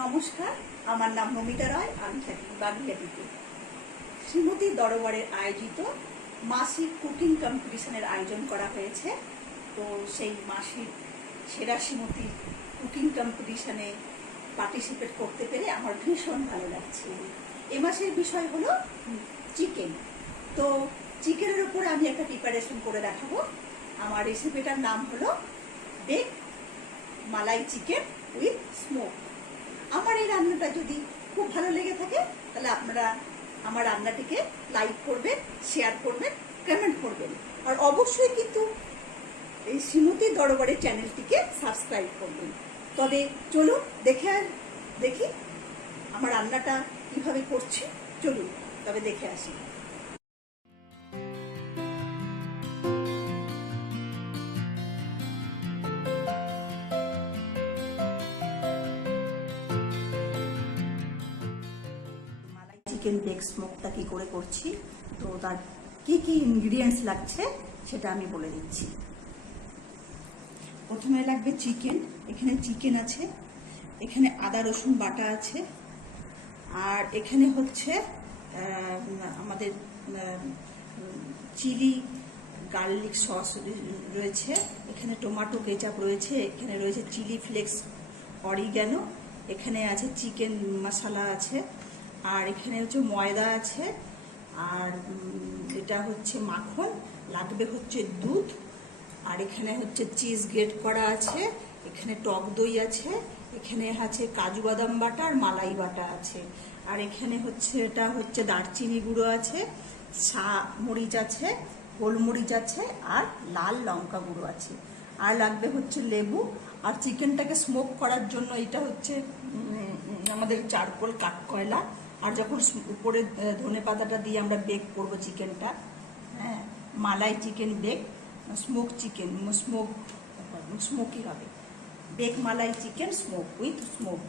নমস্কার, আমার নাম নমিতা রায়, আমি থাকি বাগিয়াটিতে। শ্রীমতী দরবারের আয়োজিত মাসিক কুকিং কম্পিটিশনের আয়োজন করা হয়েছে। তো সেই মাসিক সেরা শ্রীমতী কুকিং কম্পিটিশনে পার্টিসিপেট করতে পেরে আমার ভীষণ ভালো লাগছে। এ মাসের বিষয় হলো চিকেন। তো চিকেনের উপরে আমি একটা প্রিপারেশন করে দেখাবো। আমার রেসিপিটার নাম হলো bake malai chicken with smoke. আমার এই রান্নাটা যদি খুব ভালো লেগে থাকে তাহলে আপনারা আমার রান্নাটিকে লাইক করবেন, শেয়ার করবেন, কমেন্ট করবেন, আর অবশ্যই কিন্তু এই শ্রীমতী দরবারের চ্যানেলটিকে সাবস্ক্রাইব করবেন। তবে চলুন দেখি আমার রান্নাটা কিভাবে করছি। চলুন তবে দেখে আসি। চিকেন বেক স্মোকটা কি করে করছি, তো তার কি কি ইনগ্রিডিয়েন্টস লাগছে সেটা আমি বলে দিচ্ছি। প্রথমে লাগবে চিকেন। এখানে চিকেন আছে, এখানে আদা রসুন বাটা আছে, আর এখানে হচ্ছে আমাদের চিলি গার্লিক সস রয়েছে, এখানে টমেটো কেচাপ রয়েছে, এখানে রয়েছে চিলি ফ্লেক্স, অরিগ্যানো, এখানে আছে চিকেন মশলা আছে, আর এখানে হচ্ছে ময়দা আছে, আর এটা হচ্ছে মাখন, লাগবে হচ্ছে দুধ, আর এখানে হচ্ছে চিজ গ্রেট করা আছে, এখানে টক দই আছে, এখানে আছে কাজু বাদাম বাটা আর মালাই বাটা আছে, আর এখানে হচ্ছে এটা হচ্ছে দারচিনি গুঁড়ো আছে, মরিচ আছে, গোলমরিচ আছে, আর লাল লঙ্কা গুঁড়ো আছে, আর লাগবে হচ্ছে লেবু। আর চিকেনটাকে স্মোক করার জন্য এটা হচ্ছে আমাদের চারকোল কাঠকয়লা। আর যখন উপরে ধনে পাতাটা দিয়ে আমরা বেক করব চিকেনটা, হ্যাঁ, মালাই চিকেন বেক, স্মোকি হবে, bake malai chicken smoke with smoke.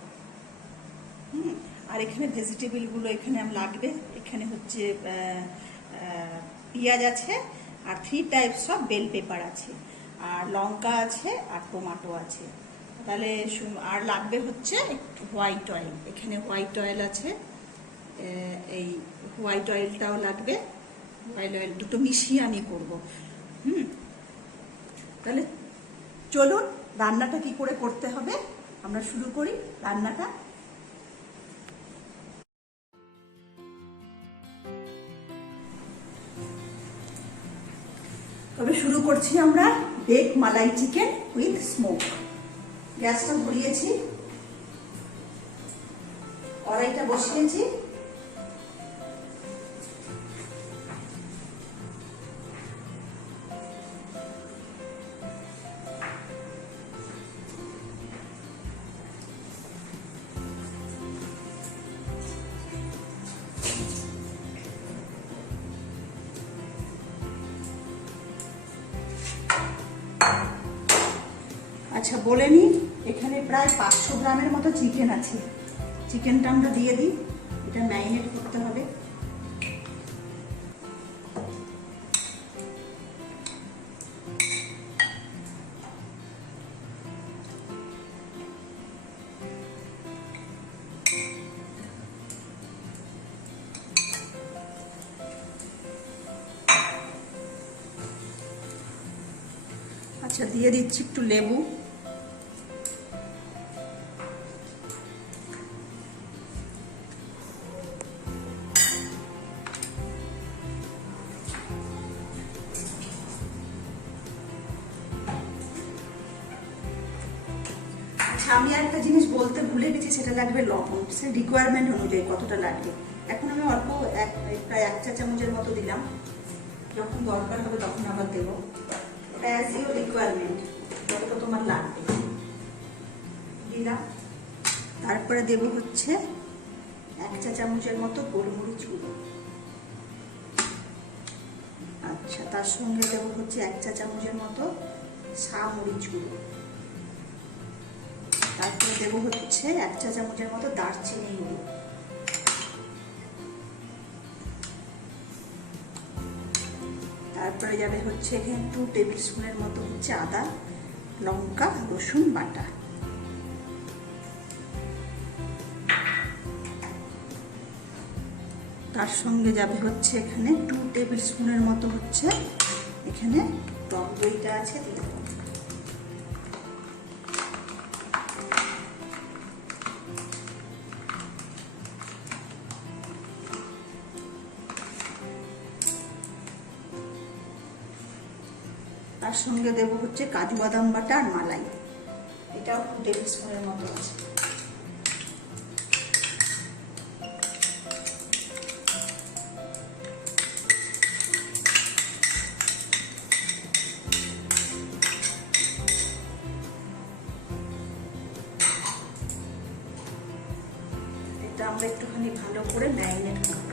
আর এখানে ভেজিটেবলগুলো এখানে লাগবে, এখানে হচ্ছে পেঁয়াজ আছে, আর 3 টাইপস অফ বেল পেপার আছে, আর লঙ্কা আছে, আর টমেটো আছে। তাহলে আর লাগবে হচ্ছে হোয়াইট অয়েল, এখানে হোয়াইট অয়েল আছে, এই হোয়াইট অয়েলটাও লাগবে, হোয়াইট অয়েল দুটো মিশিয়ে আমি করবো। তাহলে চলুন রান্নাটা কি করে করতে হবে আমরা শুরু করি রান্নাটা। তবে শুরু করছি আমরা bake malai chicken with smoke. গ্যাসটা ধরিয়েছি, কড়াইটা বসিয়েছি, আচ্ছা বলে নিই, এখানে প্রায় 500 গ্রামের মতো চিকেন আছে। চিকেনটা আমরা দিয়ে দিই, এটা ম্যারিনেট করতে হবে। আচ্ছা দিয়ে দিচ্ছি একটু লেবু, আমি একটা জিনিস বলতে ভুলে গেছি, সেটা লাগবে লবণ, সে রিকোয়ারমেন্ট অনুযায়ী কতটা লাগবে। এখন আমি অল্প প্রায় 1 চা চামচের মতো দিলাম, যখন দরকার হবে তখন আবার দেবো। এটা অ্যাজ ইউর রিকোয়ারমেন্ট, যতটা তোমার লাগবে দিলাম। তারপরে দেবো হচ্ছে 1 চা চামচের মতো গোলমরিচ গুঁড়ো। আচ্ছা, তার সঙ্গে দেবো হচ্ছে 1 চা চামচের মতো মরিচ গুঁড়ো। তারপরে দেবো হচ্ছে 1 চা চামচের মতো দারচিনি গুঁড়ো। তারপরে যাবে হচ্ছে এখানে 2 টেবিল স্পুনের মতো হচ্ছে আদা লঙ্কা রসুন বাটা। তার সঙ্গে যাবে হচ্ছে এখানে 2 টেবিল স্পুনের মতো হচ্ছে এখানে টক দইটা আছে, দিয়ে দেবো। তার সঙ্গে দেবো হচ্ছে কাজু বাদাম বাটা আর মালাই, এটাও 2 টেবিল স্পুনের মতো আছে। এটা আমরা একটুখানি ভালো করে ম্যারিনেট করব।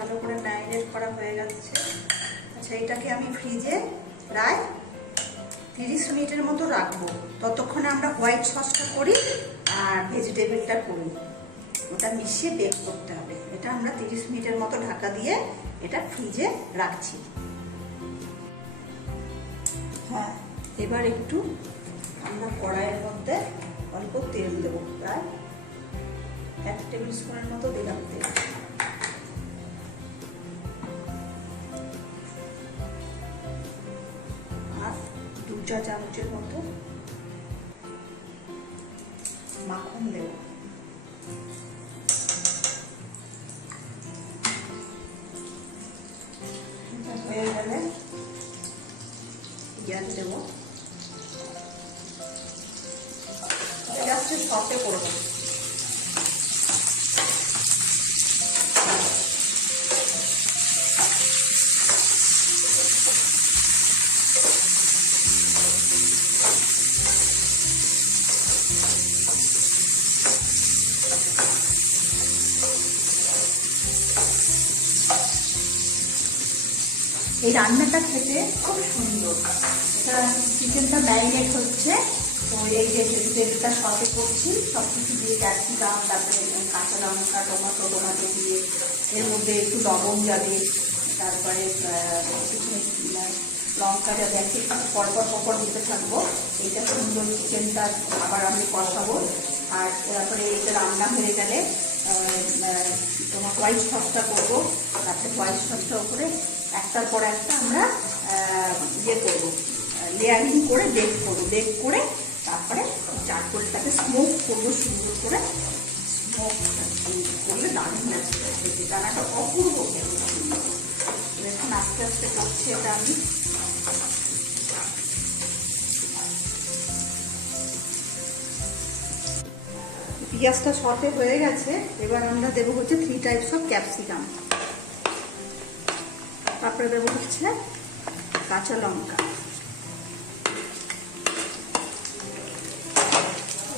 ভালো করে ম্যারিনেট করা হয়ে যাচ্ছে। আচ্ছা, এটাকে আমি ফ্রিজে প্রায় 30 মিনিটের মতো রাখবো। ততক্ষণে আমরা হোয়াইট সসটা করি আর ভেজিটেবলটা করি, ওটা মিশিয়ে বেক করতে হবে। এটা আমরা 30 মিনিটের মতো ঢাকা দিয়ে এটা ফ্রিজে রাখছি। হ্যাঁ, এবার একটু আমরা কড়াইয়ের মধ্যে অল্প তেল দেবো, প্রায় 1 টেবিল স্পুনের মতো দিলাম তেল। আর 2 চা চামচের মতো মাখন দেব। হয়ে গেলে পেঁয়াজ দেব, জাস্ট সতে করব। এই রান্নাটা খেতে খুব সুন্দর। এটা চিকেনটা ম্যারিনেট হচ্ছে, তো এই যে ভেজিটেবলটা সতে করছি, সব কিছু দিয়ে ক্যাপসিকাম, তারপরে কাঁচা লঙ্কা, টমেটো দিয়ে এর মধ্যে একটু লবণ যাবে, তারপরে লঙ্কা যাবে, একটু পরপর দিতে থাকবো। এইটা সুন্দর চিকেনটা আবার আমি কষাবো। আর তারপরে এটা রান্না হয়ে গেলে তোমার হোয়াইট সসটা করবো, তারপরে হোয়াইট সসটা উপরে একটার পর একটা আমরা ইয়ে করবো, লেয়ারিং করে বেক করবো। বেক করে তারপরে চারকোলটাকে স্মোক করবো সুন্দর করে। স্মোক করলে দারুণ লাগবে, রান্নাটা অপূর্ব খেতে। এখন আস্তে আস্তে করছি এটা আমি। পেঁয়াজটা সতে হয়ে গেছে, এবার আমরা দেবো হচ্ছে 3 টাইপস অফ ক্যাপসিকাম, তারপরে দেবো হচ্ছে কাঁচা লঙ্কা।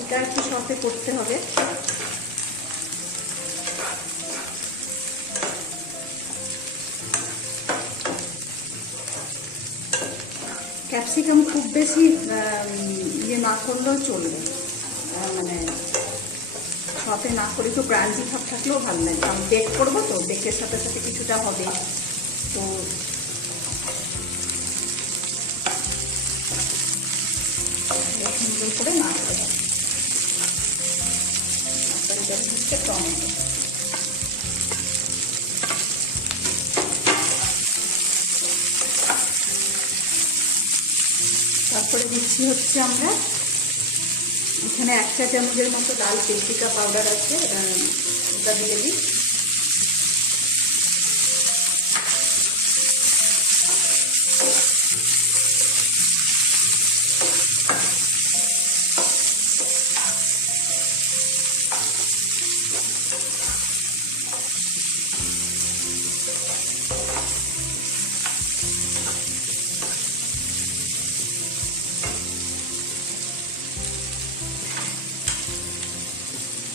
এটা একটু সতে করতে হবে। ক্যাপসিকাম খুব বেশি ইয়ে না করলেও চলবে, মানে সতে না করে একটু ক্রাঞ্চি ভাব থাকলেও ভালো লাগে। আমি বেক করবো, তো বেকের সাথে সাথে কিছুটা হবে, তো সুন্দর করে নাড়তে হবে। হচ্ছে টমেটো, তারপরে দিচ্ছি হচ্ছে আমরা এখানে 1 চা চামচের মতো লাল পেপরিকা পাউডার আছে, ওটা দিয়ে দিই।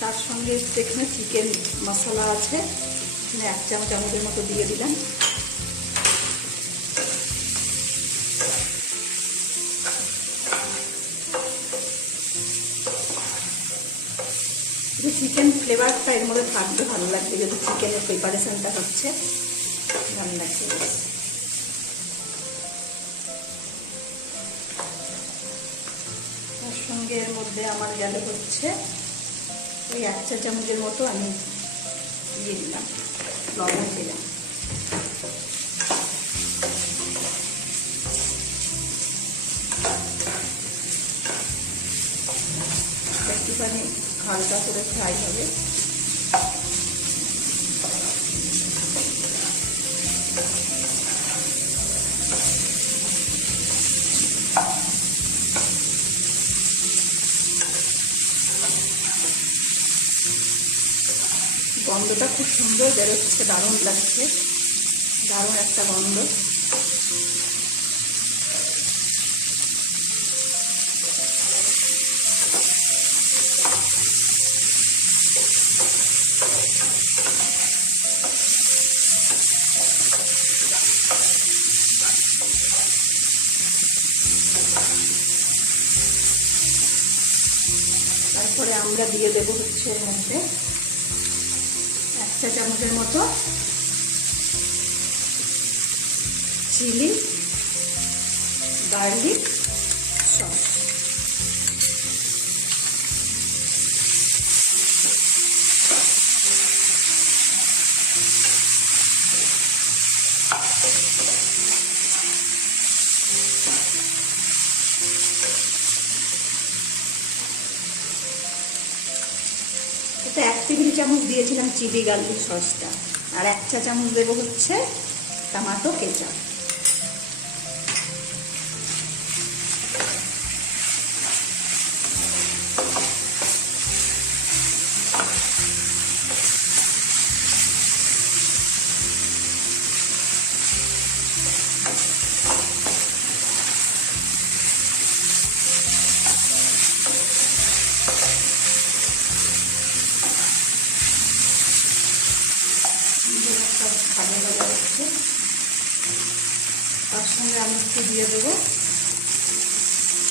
তার সঙ্গে এখানে চিকেন মশলা আছে, এখানে 1 চামচের মতো দিয়ে দিলাম। চিকেন ফ্লেভারটা এর মধ্যে থাকবে, ভালো লাগবে, যেহেতু চিকেনের প্রিপারেশনটা হচ্ছে, ভালো লাগছে। তার সঙ্গে এর মধ্যে আমার গেল হচ্ছে ওই 1 চা চামচের মতো আমি দিয়ে দিলাম লবণ দিলাম। একটুখানি হালকা করে ফ্রাই হবে। গন্ধটা খুব সুন্দর বেরোচ্ছে, দারুণ লাগছে, দারুণ একটা গন্ধ। তারপরে আমরা দিয়ে দেবো হচ্ছে এর মধ্যে 1 চা চামচের মতো চিলি গার্লিক সস। এটা 1 টেবিল চামচ দিয়েছিলাম চিলি গার্লিক সসটা, আর 1 চা চামচ দেবো হচ্ছে টমেটো কেচাপ। ভালো ভালো হচ্ছে। তার সঙ্গে আমি একটু দিয়ে দেবো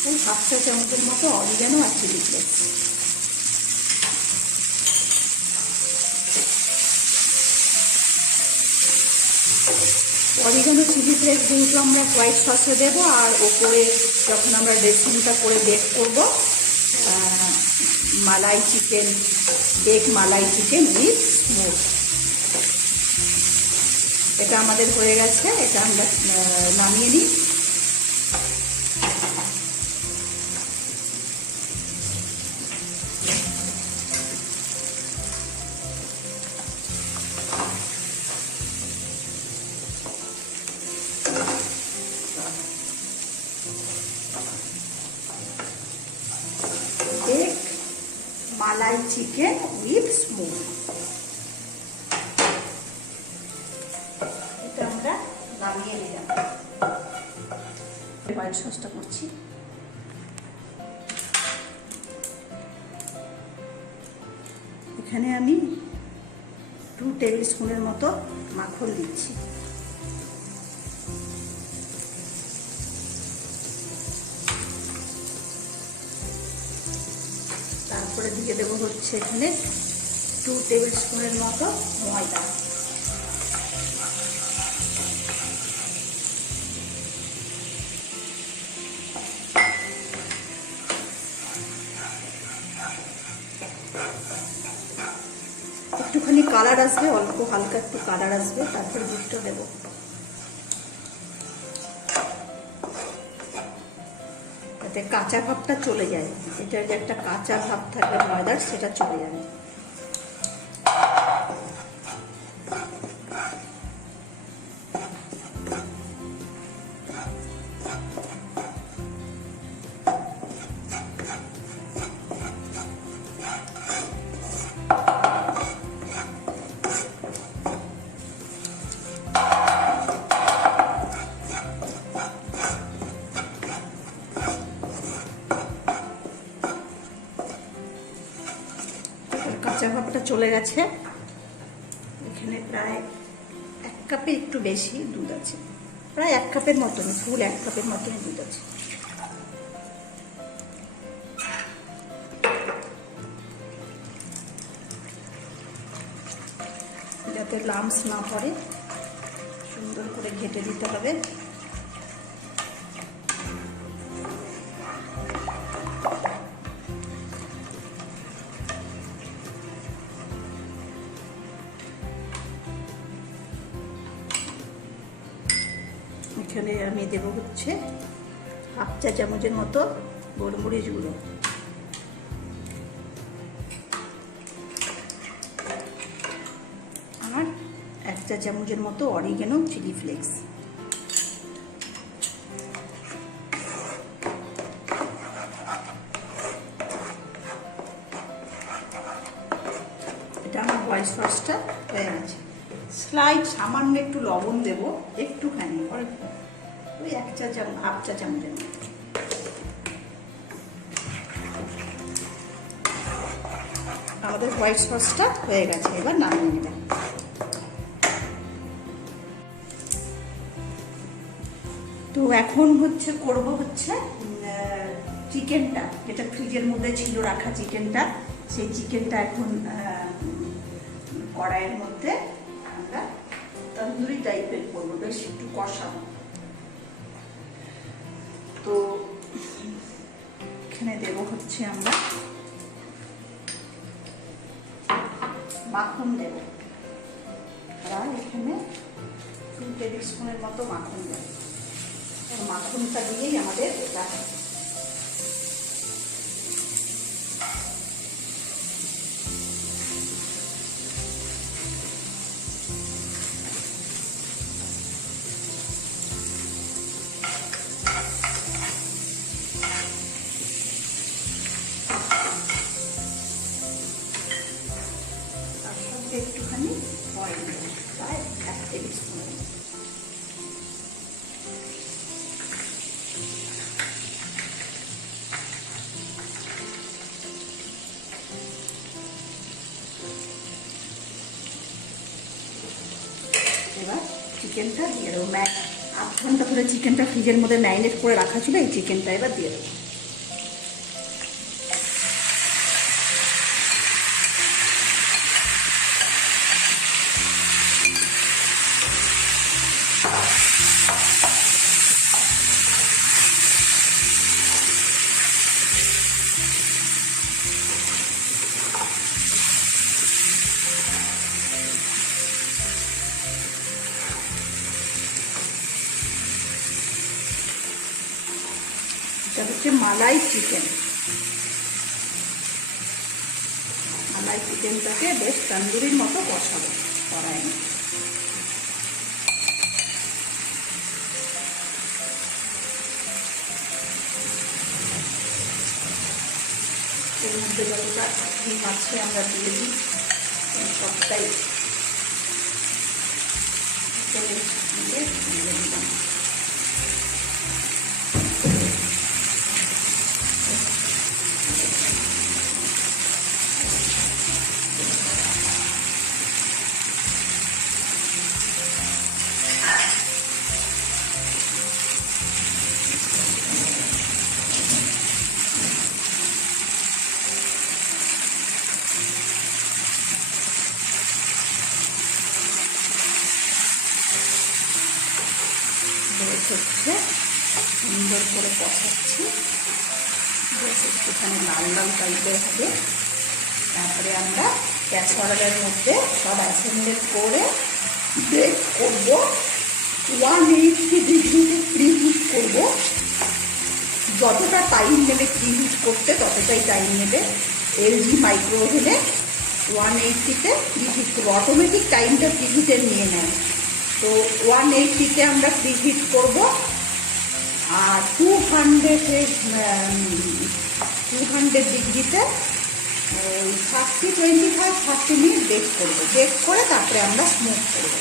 ওই 1 চা চামচের মতো অরিগানো আর chili flakes. Oregano chili flakes যেহেতু আমরা হোয়াইট সসে দেবো, আর ওপরে যখন আমরা ড্রেসিংটা করে বেক করবো malai chicken, bake malai chicken with smoke. এটা আমাদের হয়ে গেছে, এটা আমরা নামিয়ে নিই। Bake malai chicken with smoke, নামিয়ে নিলাম। হোয়াইট সসটা করছি। এখানে আমি 2 টেবিল স্পুনের মতো মাখন দিচ্ছি। তারপরে দিয়ে দেবো হচ্ছে এখানে 2 টেবিল স্পুনের মতো ময়দা। একটুখানি কালার আসবে, অল্প হালকা একটু কালার আসবে, তারপরে দুধটা দেবো। যাতে কাঁচা ভাবটা চলে যায়, এটার যে একটা কাঁচা ভাব থাকবে ময়দার, সেটা চলে যাবে। কাঁচা ভাবটা চলে গেছে। এখানে প্রায় 1 কাপের একটু বেশি দুধ আছে, প্রায় 1 কাপের মতন, ফুল 1 কাপের মতন দুধ আছে। লাম্পস না পড়ে সুন্দর করে ঘেটে দিতে হবে। এখানে আমি দেবো হচ্ছে হাফ চা চামচের মতো গোলমরিচ গুঁড়ো, আর 1 চা চামচের মতো অরিগেনো চিলি ফ্লেক্স। এটা আমার হোয়াইট সসটা হয়ে গেছে। স্লাইড সামান্য একটু লবণ দেবো, একটুখানি, ওই 1 চা চামচ, হাফ চা চামচের মতো। আমাদের হোয়াইট সসটা হয়ে গেছে, এবার নামিয়ে নেবেন। তো এখন হচ্ছে করব হচ্ছে চিকেনটা, যেটা ফ্রিজের মধ্যে ছিল রাখা চিকেনটা, সেই চিকেনটা এখন কড়াইয়ের মধ্যে আমরা তন্দুরি টাইপের করবো, বেশ একটু কষানো। তো এখানে দেবো হচ্ছে আমরা মাখন দেব, আর এখানে 2 টেবিল স্পুনের মতো মাখন দেব। মাখনটা দিয়েই আমাদের এটা একটুখানি অয়েল দেবো, প্রায় 1 টেবিল স্পুন। এবার চিকেনটা দিয়ে দেবো। 8 ঘন্টা ধরে চিকেনটা ফ্রিজের মধ্যে ম্যারিনেট করে রাখা ছিল, এই চিকেনটা এবার দিয়ে দেবো। এটা হচ্ছে মালাই চিকেন। মালাই চিকেনটাকে বেশ তন্দুরির মতো কষাবো কড়াইয়ে। এর মধ্যে যতটা ডিম আছে আমরা দিয়ে দিই, সবটাই দিয়ে দিলাম। হচ্ছে সুন্দর করে কষাচ্ছি, বেশ একটুখানি লাল লাল টাইপের হবে। তারপরে আমরা ক্যাসারোলের মধ্যে সব অ্যাসেম্বল করে বেক করবো, 180 ডিগ্রিতে প্রিহিট করবো। যতটা টাইম নেবে প্রিহিট করতে ততটাই টাইম নেবে। এলজি মাইক্রো ওভেনে 180-তে প্রিহিট করবো, অটোমেটিক টাইমটা প্রিহিটের নিয়ে নেয়। তো 180-তে আমরা প্রিহিট করব, আর 200 ডিগ্রিতে 30 মিনিট বেক করবো। বেক করে তারপরে আমরা স্মোক করবো।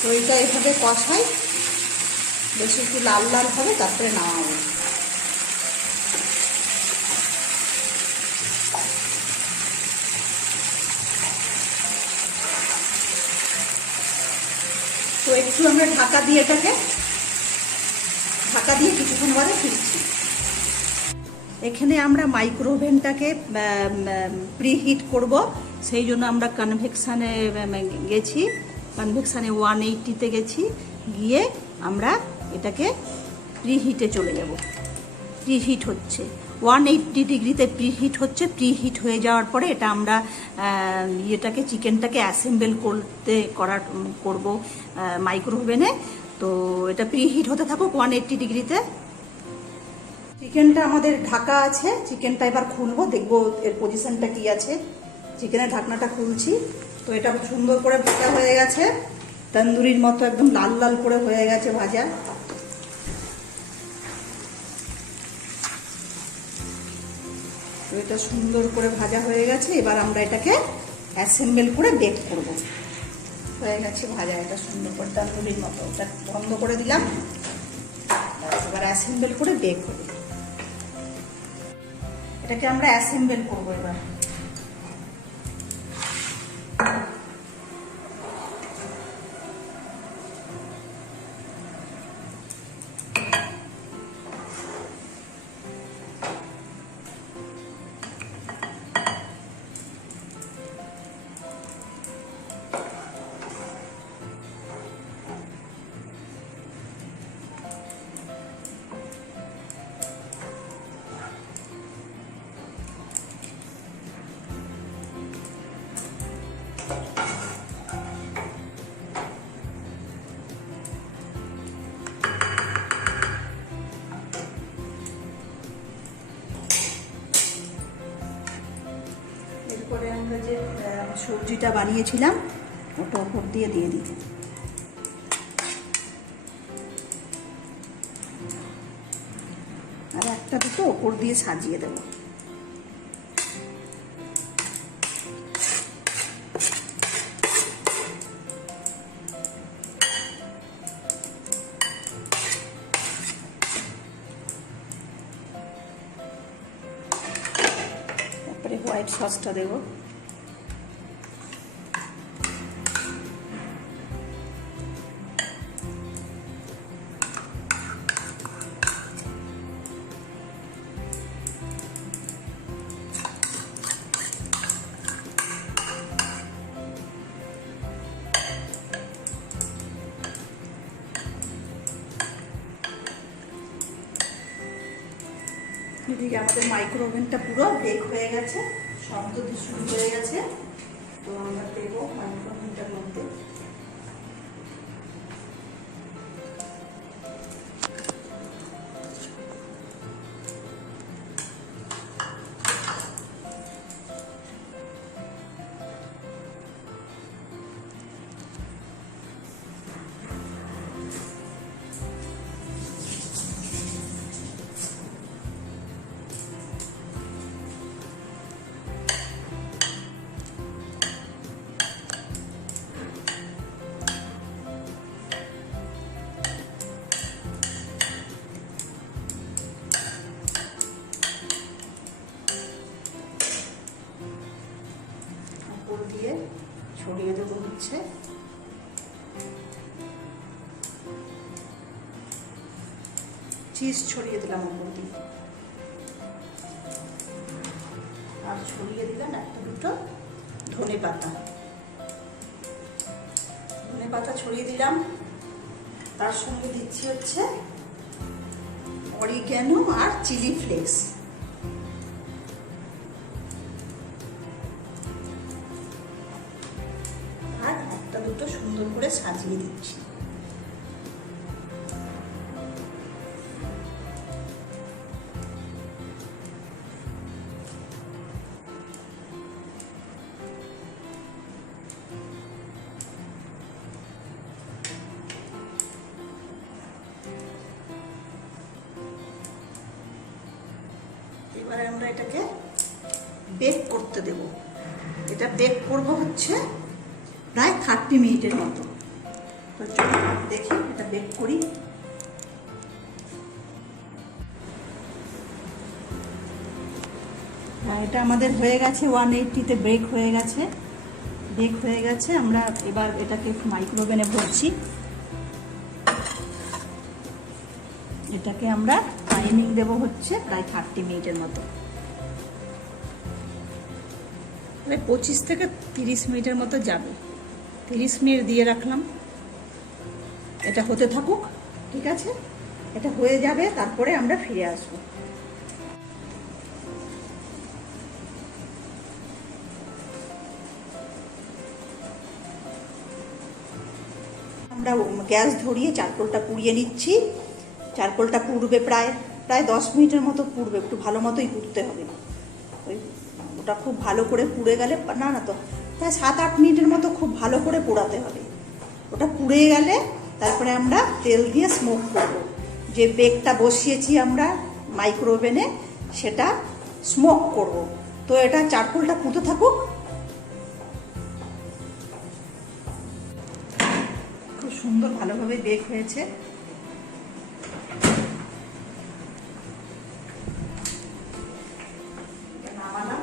তো এইটা এভাবে কষাই, বেশ একটু লাল লাল হবে, তারপরে নামাবো। তো একটু আমরা ঢাকা দিয়ে কিছুক্ষণ বাদে ফিরছি। এখানে আমরা মাইক্রো ওভেনটাকে প্রিহিট করব, সেই জন্য আমরা কনভেকশানে গেছি, কনভেকশানে 180-তে গেছি, গিয়ে আমরা এটাকে প্রিহিটে চলে যাব। প্রিহিট হচ্ছে 180 ডিগ্রিতে প্রিহিট হচ্ছে। প্রিহিট হয়ে যাওয়ার পরে এটা আমরা ইয়েটাকে চিকেনটাকে অ্যাসেম্বল করব মাইক্রো ওভেনে। তো এটা প্রিহিট হতে থাকুক 180 ডিগ্রিতে। চিকেনটা আমাদের ঢাকা আছে, চিকেনটা এবার খুলবো, দেখবো এর পজিশনটা কি আছে। চিকেনের ঢাকনাটা খুলছি। তো এটা সুন্দর করে ভাজা হয়ে গেছে, তন্দুরির মতো একদম লাল লাল করে হয়ে গেছে ভাজা। তো এটা সুন্দর করে ভাজা হয়ে গেছে। এবার আমরা এটাকে অ্যাসেম্বল করে বেক করব। হয়ে গেছে ভাজা, এটা সুন্দর করে তন্দুরির মতো। এটা বন্ধ করে দিলাম, এবার অ্যাসেম্বল করে বেক হবে। এটাকে আমরা অ্যাসেম্বল করবো এবার। এরপরে আমরা যে সবজিটা বানিয়েছিলাম ওটা ওপর দিয়ে দিই। আর একটা দুটো ওপর দিয়ে সাজিয়ে দেবো। তারপরে হোয়াইট সসটা দেবো। এদিকে আমাদের মাইক্রো ওভেনটা পুরো বেক হয়ে গেছে, শব্দ শুরু হয়ে গেছে। তো আমরা দেবো মাইক্রো ওভেনটার মধ্যে। দিয়ে ছড়িয়ে দেবো হচ্ছে চিজ, ছড়িয়ে দিলাম ওপর দিয়ে। আর ছড়িয়ে দিলাম একটা দুটো ধনে পাতা। ধনে পাতা ছড়িয়ে দিলাম, তার সঙ্গে দিচ্ছি হচ্ছে অরিগ্যানো আর চিলি ফ্লেক্স। দুটো সুন্দর করে সাজিয়ে দিচ্ছি। এবারে আমরা এটাকে বেক করতে দেব। এটা বেক করব হচ্ছে প্রায় 30 মিনিটের মতো। তো চলো দেখি এটা বেক করি। এটা আমাদের হয়ে গেছে 180-তে বেক হয়ে গেছে। আমরা এবার এটাকে মাইক্রো ওভেনে ভরছি। এটাকে আমরা টাইমিং দেবো হচ্ছে প্রায় 30 মিনিটের মতো, প্রায় 25 থেকে 30 মিনিটের মতো যাবে। 30 মিনিট দিয়ে রাখলাম, এটা হতে থাকুক। ঠিক আছে, এটা হয়ে যাবে, তারপরে আমরা ফিরে আসবো। আমরা গ্যাস ধরিয়ে চারকোলটা পুড়িয়ে নিচ্ছি। চারকোলটা পুড়বে প্রায় 10 মিনিটের মতো পুড়বে, একটু ভালো মতোই পুড়তে হবে। ওই ওটা খুব ভালো করে পুড়ে গেলে, না তো প্রায় 7-8 মিনিটের মতো খুব ভালো করে পোড়াতে হবে। ওটা পুড়ে গেলে তারপরে আমরা তেল দিয়ে স্মোক করব। যে বেকটা বসিয়েছি আমরা মাইক্রো ওভেনে, সেটা স্মোক করব। তো এটা চারকোলটা পুঁতে থাকুক। খুব সুন্দর ভালোভাবে বেক হয়েছে। নামালাম,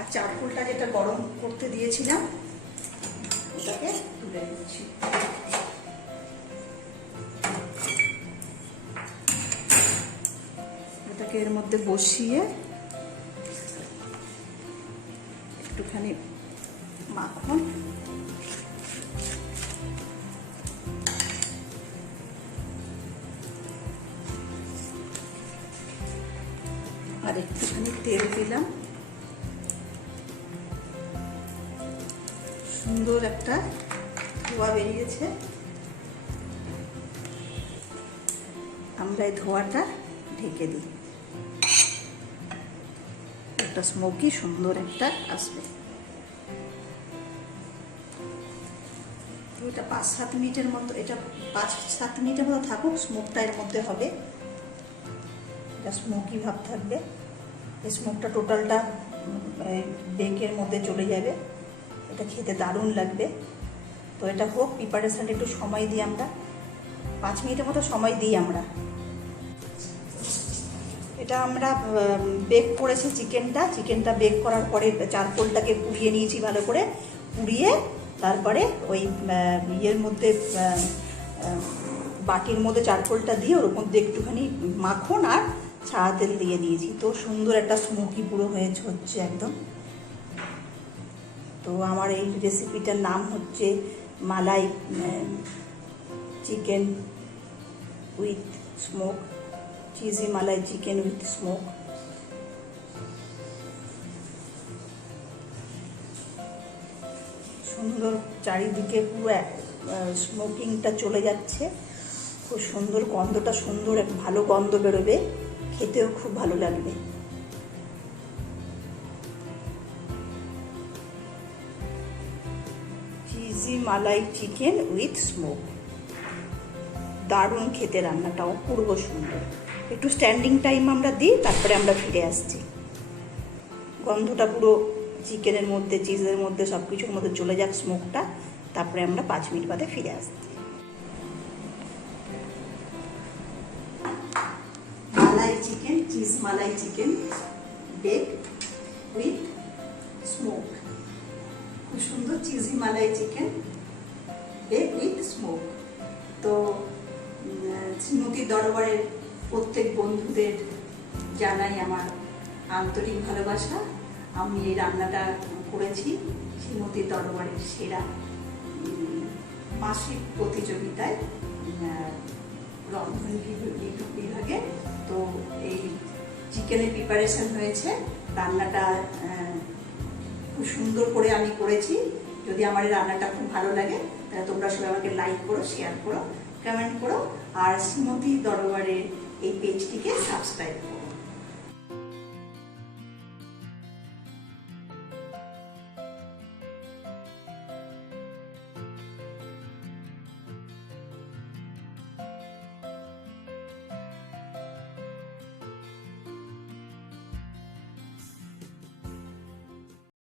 আর চারকোলটা যেটা গরম করতে দিয়েছিলাম ওটাকে তুলে নিচ্ছি। এটাকে এর মধ্যে বসিয়ে একটুখানি মাখন আর একটুখানি তেল দিলাম। সুন্দর একটা ধোঁয়া বেরিয়েছে। আমরা এই ধোঁয়াটা ঢেকে দিই, একটা স্মোকি সুন্দর একটা আসবে। এটা 5-7 মিনিটের মতো, এটা 5-7 মিনিটের মতো থাকুক। স্মোকটা এর মধ্যে হবে, এটা স্মোকি ভাব থাকবে। এই স্মোকটা টোটালটা বেকের মধ্যে চলে যাবে, এটা খেতে দারুণ লাগবে। তো এটা হোক, প্রিপারেশানটা একটু সময় দিই আমরা, 5 মিনিটের মতো সময় দিই আমরা। এটা আমরা বেক করেছি চিকেনটা বেক করার পরে চারকোলটাকে পুড়িয়ে নিয়েছি ভালো করে। পুড়িয়ে তারপরে ওই ইয়ের মধ্যে বাটির মধ্যে চারকোলটা দিয়ে ওর মধ্যে একটুখানি মাখন আর সাদা তেল দিয়ে দিয়েছি। তো সুন্দর একটা স্মোকি পুরো হচ্ছে একদম। তো আমার এই রেসিপিটার নাম হচ্ছে malai chicken with smoke, cheesy malai chicken with smoke. সুন্দর চারিদিকে পুরো স্মোকিংটা চলে যাচ্ছে, খুব সুন্দর গন্ধটা, সুন্দর এক ভালো গন্ধ বেরোবে, খেতেও খুব ভালো লাগবে। Cheesy malai chicken with smoke, দারুণ খেতে রান্নাটা, অপূর্ব সুন্দর। একটু স্ট্যান্ডিং টাইম আমরা দিই, তারপরে আমরা ফিরে আসছি। গন্ধটা পুরো চিকেনের মধ্যে, চিজের মধ্যে, সব কিছুর মধ্যে চলে যাক স্মোকটা, তারপরে আমরা 5 মিনিট বাদে ফিরে আসছি। Malai chicken, cheese malai chicken bake with smoke, খুব সুন্দর cheesy malai chicken bake with smoke. তো শ্রীমতীর দরবারের প্রত্যেক বন্ধুদের জানাই আমার আন্তরিক ভালোবাসা। আমি এই রান্নাটা করেছি শ্রীমতীর দরবারের সেরা মাসিক প্রতিযোগিতায় রন্ধন বিভাগে। তো এই চিকেনের প্রিপারেশন হয়েছে, রান্নাটা খুব সুন্দর করে আমি করেছি। যদি আমার এই রান্নাটা খুব ভালো লাগে তাহলে তোমরা সবাই আমাকে লাইক করো, শেয়ার করো, কমেন্ট করো, আর শ্রীমতীর দরবারের এই পেজটিকে সাবস্ক্রাইব করো।